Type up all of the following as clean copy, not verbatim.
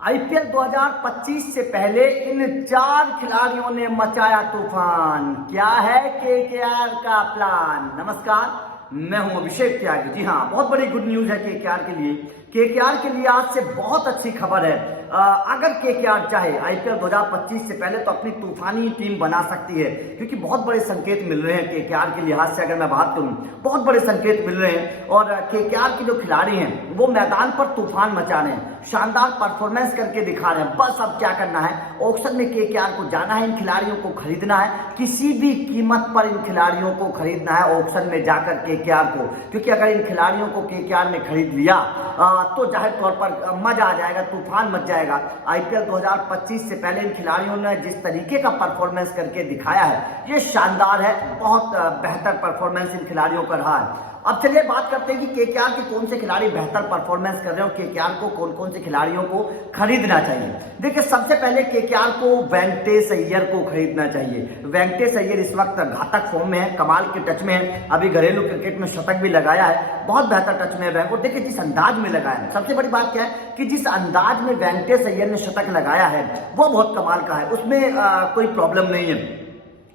IPL 2025 से पहले इन चार खिलाड़ियों ने मचाया तूफान। क्या है केकेआर का प्लान? नमस्कार, मैं हूं अभिषेक त्यागी। जी हाँ, बहुत बड़ी गुड न्यूज है केकेआर के लिए। केकेआर के लिए आज से बहुत अच्छी खबर है। अगर केकेआर चाहे आईपीएल 2025 से पहले तो अपनी तूफानी टीम बना सकती है, क्योंकि बहुत बड़े संकेत मिल रहे हैं केकेआर के लिहाज से। अगर मैं बात करूं, बहुत बड़े संकेत मिल रहे हैं और केकेआर के जो खिलाड़ी हैं वो मैदान पर तूफान मचा रहे हैं, शानदार परफॉर्मेंस करके दिखा रहे हैं। बस अब क्या करना है, ऑक्शन में केकेआर को जाना है, इन खिलाड़ियों को खरीदना है, किसी भी कीमत पर इन खिलाड़ियों को खरीदना है ऑक्शन में जाकर केकेआर को। क्योंकि अगर इन खिलाड़ियों को केकेआर ने खरीद लिया तो जाहिर तौर पर मजा आ जाएगा, तूफान मच जाएगा। आईपीएल 2025 से पहले इन खिलाड़ियों ने जिस तरीके का परफॉर्मेंस करके दिखाया है, ये शानदार है। बहुत बेहतर परफॉर्मेंस इन खिलाड़ियों का रहा है। अब चलिए बात करते हैं कि केकेआर के कौन से खिलाड़ी बेहतर परफॉर्मेंस कर रहे हो, केकेआर को कौन कौन से खिलाड़ियों को खरीदना चाहिए। देखिए, सबसे पहले केकेआर को वेंकटेश अय्यर को खरीदना चाहिए। वेंकटेश अय्यर इस वक्त घातक फॉर्म में है, कमाल के टच में है। अभी घरेलू क्रिकेट में शतक भी लगाया है, बहुत बेहतर टच में है और देखिए जिस अंदाज में लगाया है, सबसे बड़ी बात क्या है कि जिस अंदाज में वेंकटेश अय्यर ने शतक लगाया है वो बहुत कमाल का है, उसमें कोई प्रॉब्लम नहीं है।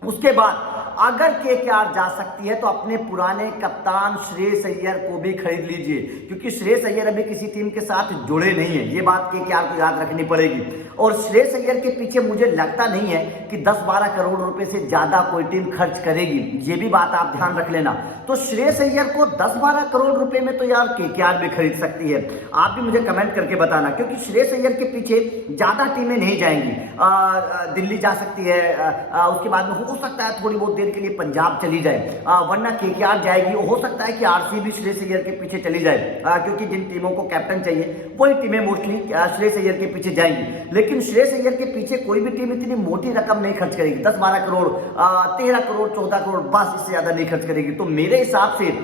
उसके बाद अगर केकेआर जा सकती है तो अपने पुराने कप्तान श्रेयस अय्यर को भी खरीद लीजिए, क्योंकि श्रेयस अय्यर अभी किसी टीम के साथ जुड़े नहीं है। ये बात केकेआर को याद रखनी पड़ेगी। और श्रेयस अय्यर के पीछे मुझे लगता नहीं है कि 10-12 करोड़ रुपए से ज्यादा कोई टीम खर्च करेगी, ये भी बात आप ध्यान रख लेना। तो श्रेयस अय्यर को 10-12 करोड़ रुपए में तो यार केकेआर भी खरीद सकती है। आप भी मुझे कमेंट करके बताना, क्योंकि श्रेयस अय्यर के पीछे ज्यादा टीमें नहीं जाएंगी। दिल्ली जा सकती है, उसके बाद में हो सकता है थोड़ी बहुत के लिए पंजाब चली जाए, वरना केकेआर जाएगी। हो सकता है कि आरसीबी श्रेयस अय्यर के पीछे चली जाए, क्योंकि जिन टीमों को कैप्टन चाहिए वही टीमें मोस्टली श्रेयस अय्यर के पीछे जाएंगी। लेकिन श्रेयस अय्यर के पीछे कोई भी टीम इतनी मोटी रकम नहीं खर्च करेगी। 10-12 करोड़, 13 करोड़, 14 करोड़, बस इससे ज्यादा नहीं खर्च करेगी। तो मेरे हिसाब से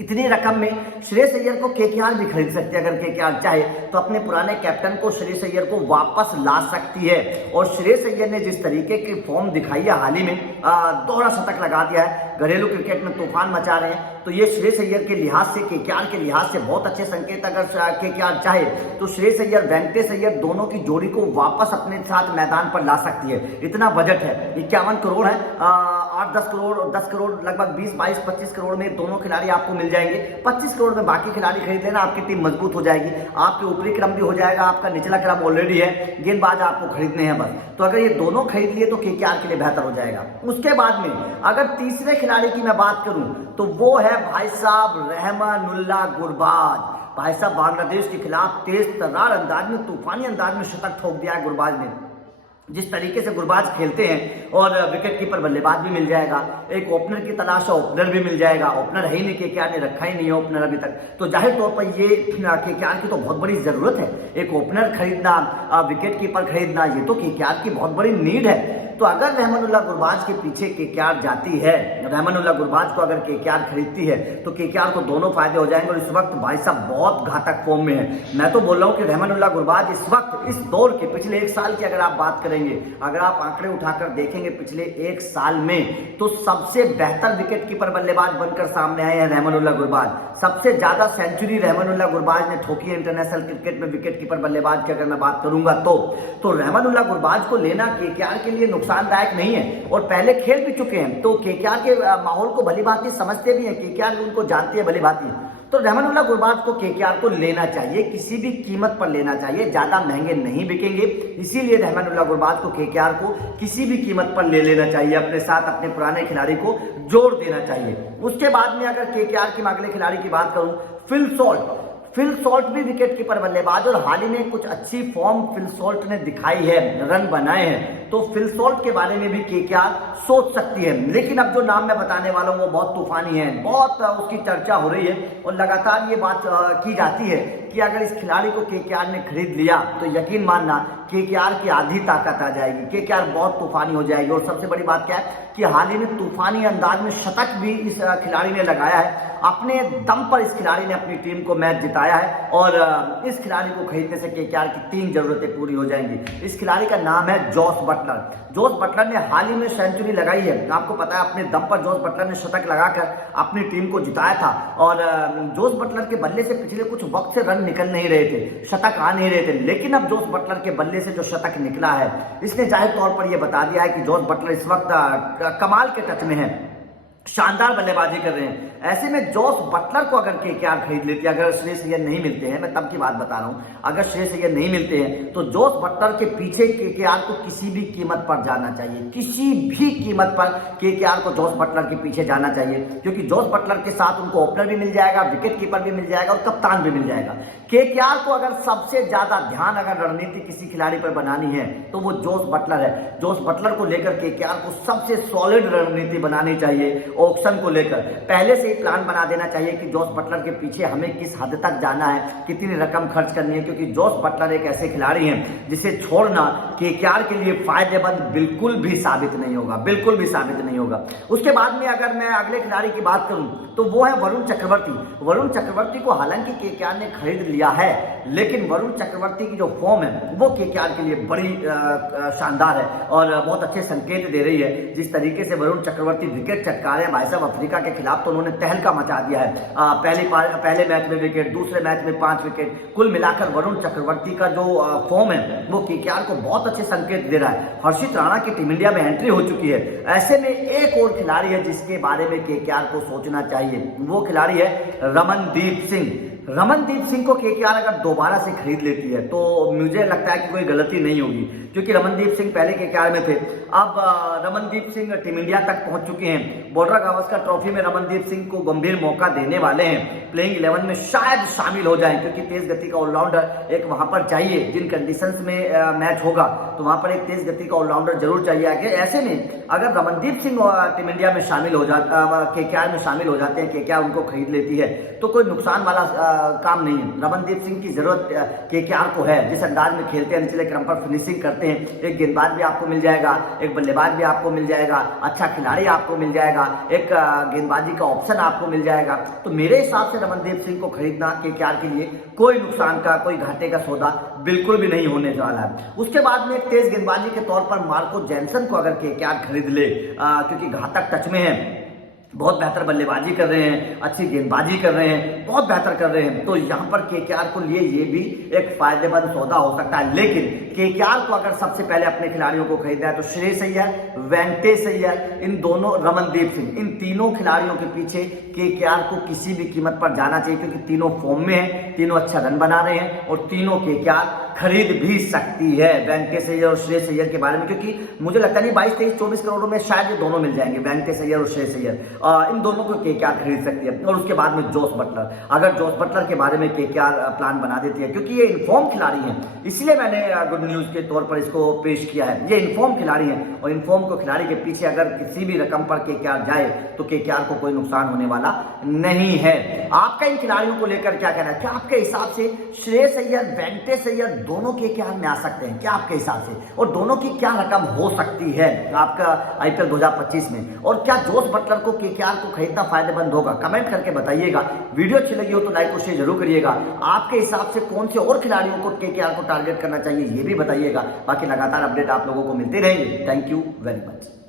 इतनी रकम में श्रेयस अय्यर को केकेआर भी खरीद सकती है। अगर केकेआर चाहे तो अपने पुराने कैप्टन को श्रेयस अय्यर को वापस ला सकती है। और श्रेयस अय्यर ने जिस तरीके की फॉर्म दिखाई है, हाल ही में दोहरा शतक लगा दिया है, घरेलू क्रिकेट में तूफान मचा रहे हैं, तो ये श्रेयस अय्यर के लिहाज से, केकेआर के लिहाज से बहुत अच्छे संकेत। अगर केकेआर चाहे तो श्रेयस अय्यर वेंकटेश अय्यर दोनों की जोड़ी को वापस अपने साथ मैदान पर ला सकती है। इतना बजट है, 51 करोड़ है, 8-10 करोड़, 10 करोड़, लगभग 20, 22, 25 करोड़ में दोनों खिलाड़ी आपको मिल जाएंगे। 25 करोड़ में बाकी खिलाड़ी खरीद लेना, आपकी टीम मजबूत हो जाएगी। आपके ऊपरी क्रम भी हो जाएगा, आपका निचला क्रम ऑलरेडी है, गेंदबाज आपको खरीदने हैं बस। तो अगर ये दोनों खरीद लिए तो केकेआर के लिए बेहतर हो जाएगा। उसके बाद में अगर तीसरे खिलाड़ी की मैं बात करूं तो वो है भाई साहब रहमानुल्लाह गुरबाज। भाई साहब बांग्लादेश के खिलाफ तेज तर्रार अंदाज में, तूफानी अंदाज में शतक ठोक दिया है गुरबाज ने। जिस तरीके से गुरबाज खेलते हैं, और विकेट कीपर बल्लेबाज भी मिल जाएगा, एक ओपनर की तलाश है, ओपनर भी मिल जाएगा। ओपनर है ही नहीं, केकेआर ने रखा ही नहीं है ओपनर अभी तक। तो जाहिर तौर पर ये केकेआर की तो बहुत बड़ी जरूरत है, एक ओपनर खरीदना, विकेट कीपर खरीदना, ये तो केकेआर की बहुत बड़ी नीड है। तो अगर रहमानुल्लाह गुरबाज के पीछे केकेआर जाती है, रहमानुल्लाह गुरबाज को अगर केकेआर खरीदती है तो केकेआर को दोनों फायदे हो जाएंगे। और इस वक्त भाई साहब बहुत घातक फॉर्म में है। मैं तो बोल रहा हूं कि रहमानुल्लाह गुरबाज इस वक्त, इस दौर के पिछले 1 साल की अगर आप बात करेंगे, अगर आप आंकड़े उठाकर देखेंगे पिछले 1 साल में, तो सबसे बेहतर विकेट कीपर बल्लेबाज बनकर सामने आए हैं रहमानुल्लाह गुरबाज। सबसे ज्यादा सेंचुरी रहमानुल्लाह गुरबाज ने ठोकी है इंटरनेशनल क्रिकेट में विकेट कीपर बल्लेबाज की अगर मैं बात करूंगा तो रहमानुल्लाह गुरबाज को लेना केकेआर के लिए नुकसानदायक नहीं है। और पहले खेल भी चुके हैं, तो केकेआर के माहौल को भली भांति समझते भी हैं, केकेआर उनको जानती है भली भांति। तो रहमानुल्लाह गुरबाज को केकेआर को लेना चाहिए, किसी भी कीमत पर लेना चाहिए, ज्यादा महंगे नहीं बिकेंगे। इसीलिए रहमानुल्लाह गुरबाज को, केकेआर को किसी भी कीमत पर ले लेना चाहिए, अपने साथ अपने पुराने खिलाड़ी को जोड़ देना चाहिए। उसके बाद में अगर केकेआर के अगले खिलाड़ी की बात करूं, फिल सॉल्ट भी विकेट कीपर बल्लेबाज, और हाल ही में कुछ अच्छी फॉर्म फिल सॉल्ट ने दिखाई है, रन बनाए हैं। तो फिल सॉल्ट के बारे में भी केकेआर सोच सकती है। लेकिन अब जो नाम मैं बताने वाला हूं वो बहुत तूफानी है, बहुत उसकी चर्चा हो रही है और लगातार ये बात की जाती है कि अगर इस खिलाड़ी को केकेआर ने खरीद लिया तो यकीन मानना केकेआर की आधी ताकत आ जाएगी, केकेआर बहुत तूफानी हो जाएगी। और सबसे बड़ी बात क्या है कि हाल ही में तूफानी अंदाज में शतक भी इस खिलाड़ी ने लगाया है। अपने दम पर इस खिलाड़ी ने अपनी टीम को मैच जिताया है और इस खिलाड़ी को खरीदने से केकेआर की 3 जरूरतें पूरी हो जाएंगी। इस खिलाड़ी का नाम है जॉस बटलर। जॉस बटलर ने हाल ही में सेंचुरी लगाई है, आपको पता है। अपने दम पर जॉस बटलर ने शतक लगाकर अपनी टीम को जिताया था और जॉस बटलर के बल्ले से पिछले कुछ वक्त से रन रन निकल नहीं रहे थे, शतक आ नहीं रहे थे, लेकिन अब जोस बटलर के बल्ले से जो शतक निकला है इसने जाहिर तौर पर यह बता दिया है कि जोस बटलर इस वक्त कमाल के टच में है, शानदार बल्लेबाजी कर रहे हैं। ऐसे में जोस बटलर को अगर केकेआर खरीद लेती है, अगर श्रेयस अय्यर नहीं मिलते हैं, मैं तब की बात बता रहा हूं, अगर श्रेयस अय्यर नहीं मिलते हैं तो जोस बटलर के पीछे केकेआर को किसी भी कीमत पर जाना चाहिए, किसी भी कीमत पर केकेआर को जोस बटलर के पीछे जाना चाहिए, क्योंकि जोस बटलर के साथ उनको ओपनर भी मिल जाएगा, विकेट कीपर भी मिल जाएगा और कप्तान भी मिल जाएगा। केकेआर को अगर सबसे ज्यादा ध्यान अगर रणनीति किसी खिलाड़ी पर बनानी है तो वो जोस बटलर है। जोस बटलर को लेकर केकेआर को सबसे सॉलिड रणनीति बनानी चाहिए। ऑक्शन को लेकर पहले से ही प्लान बना देना चाहिए कि जोस बटलर के पीछे हमें किस हद तक जाना है, कितनी रकम खर्च करनी है, क्योंकि जोस बटलर एक ऐसे खिलाड़ी हैं जिसे छोड़ना केकेआर के लिए फायदेमंद बिल्कुल भी साबित नहीं होगा, बिल्कुल भी साबित नहीं होगा। उसके बाद में अगर मैं अगले खिलाड़ी की बात करूं तो वो है वरुण चक्रवर्ती। वरुण चक्रवर्ती को हालांकि केकेआर ने खरीद लिया है, लेकिन वरुण चक्रवर्ती की जो फॉर्म है वो केकेआर के लिए बड़ी शानदार है और बहुत अच्छे संकेत दे रही है। जिस तरीके से वरुण चक्रवर्ती विकेट चटका रहे हैं भाई साहब, अफ्रीका के खिलाफ तो उन्होंने तहलका मचा दिया है। पहले मैच में विकेट, दूसरे मैच में 5 विकेट, कुल मिलाकर वरुण चक्रवर्ती का जो फॉर्म है वो केकेआर को बहुत अच्छे संकेत दे रहा है। हर्षित राणा की टीम इंडिया में एंट्री हो चुकी है। ऐसे में एक और खिलाड़ी है जिसके बारे में केकेआर को सोचना चाहिए, वो खिलाड़ी है रमनदीप सिंह। रमनदीप सिंह को केकेआर अगर दोबारा से खरीद लेती है तो मुझे लगता है कि कोई गलती नहीं होगी, क्योंकि रमनदीप सिंह पहले केकेआर में थे, अब रमनदीप सिंह टीम इंडिया तक पहुंच चुके हैं। बॉर्डर गावस्कर ट्रॉफी में रमनदीप सिंह को गंभीर मौका देने वाले हैं, प्लेइंग 11 में शायद शामिल हो जाएं, क्योंकि तेज गति का ऑलराउंडर एक वहां पर चाहिए। जिन कंडीशंस में मैच होगा तो वहां पर एक तेज गति का ऑलराउंडर जरूर चाहिए आगे। ऐसे में अगर रमनदीप सिंह टीम इंडिया में शामिल हो केकेआर में शामिल हो जाते हैं, केकेआर उनको खरीद लेती है, तो कोई नुकसान वाला काम नहीं है। रमनदीप सिंह की जरूरत केकेआर को है। जिस अंदाज में खेलते हैं, निचले क्रम पर फिनिशिंग करते हैं, एक गेंदबाज भी आपको मिल जाएगा, एक बल्लेबाज भी आपको मिल जाएगा, अच्छा खिलाड़ी आपको मिल जाएगा, एक गेंदबाजी का ऑप्शन आपको मिल जाएगा। तो मेरे हिसाब से रमनदीप सिंह को खरीदना केकेआर के लिए कोई नुकसान का, कोई घाटे का सौदा बिल्कुल भी नहीं होने वाला है। उसके बाद में तेज गेंदबाजी के तौर पर मार्को जैनसन को अगर केकेआर खरीद ले, क्योंकि घातक टच में है, बहुत बेहतर बल्लेबाजी कर रहे हैं, अच्छी गेंदबाजी कर रहे हैं, बहुत बेहतर कर रहे हैं, तो यहां पर केकेआर को लिए ये भी एक फायदेमंद सौदा हो सकता है। लेकिन केकेआर को अगर सबसे पहले अपने खिलाड़ियों को खरीदना है तो श्रेयस अय्यर, वेंकटेश अय्यर, इन दोनों, रमनदीप सिंह, इन तीनों खिलाड़ियों के पीछे केकेआर को किसी भी कीमत पर जाना चाहिए, क्योंकि तीनों फॉर्म में हैं, तीनों अच्छा रन बना रहे हैं और तीनों केकेआर खरीद भी सकती है। वेंकटेश अय्यर और श्रेयस अय्यर के बारे में, क्योंकि मुझे लगता नहीं 22, 23, 24 करोड़ में शायद ये दोनों मिल जाएंगे, वेंकटेश अय्यर और श्रेयस अय्यर, इन दोनों को केकेआर खरीद सकती है। और उसके बाद में जोस बटलर, अगर जोस बटलर के बारे में केकेआर प्लान बना देती है, क्योंकि ये इनफॉर्म खिलाड़ी हैं, इसलिए मैंने गुड न्यूज के तौर पर इसको पेश किया है। ये इनफॉर्म खिलाड़ी हैं और इनफॉर्म को खिलाड़ी के पीछे अगर किसी भी रकम पर केकेआर जाए तो केकेआर को कोई नुकसान होने वाला नहीं है। आपका इन खिलाड़ियों को लेकर क्या कहना है? क्या आपके हिसाब से श्रेयस अय्यर, वेंकटेश अय्यर दोनों केकेआर में आ सकते हैं क्या आपके हिसाब से? और दोनों की क्या रकम हो सकती है आपका आईपीएल 2025 में? और क्या जोस बटलर को केकेआर को खरीदना फायदेमंद होगा? कमेंट करके बताइएगा। वीडियो अच्छी लगी हो तो लाइक और शेयर जरूर करिएगा। आपके हिसाब से कौन से और खिलाड़ियों को केकेआर को टारगेट करना चाहिए ये भी बताइएगा। बाकी लगातार अपडेट आप लोगों को मिलते रहेंगे। Thank you very much.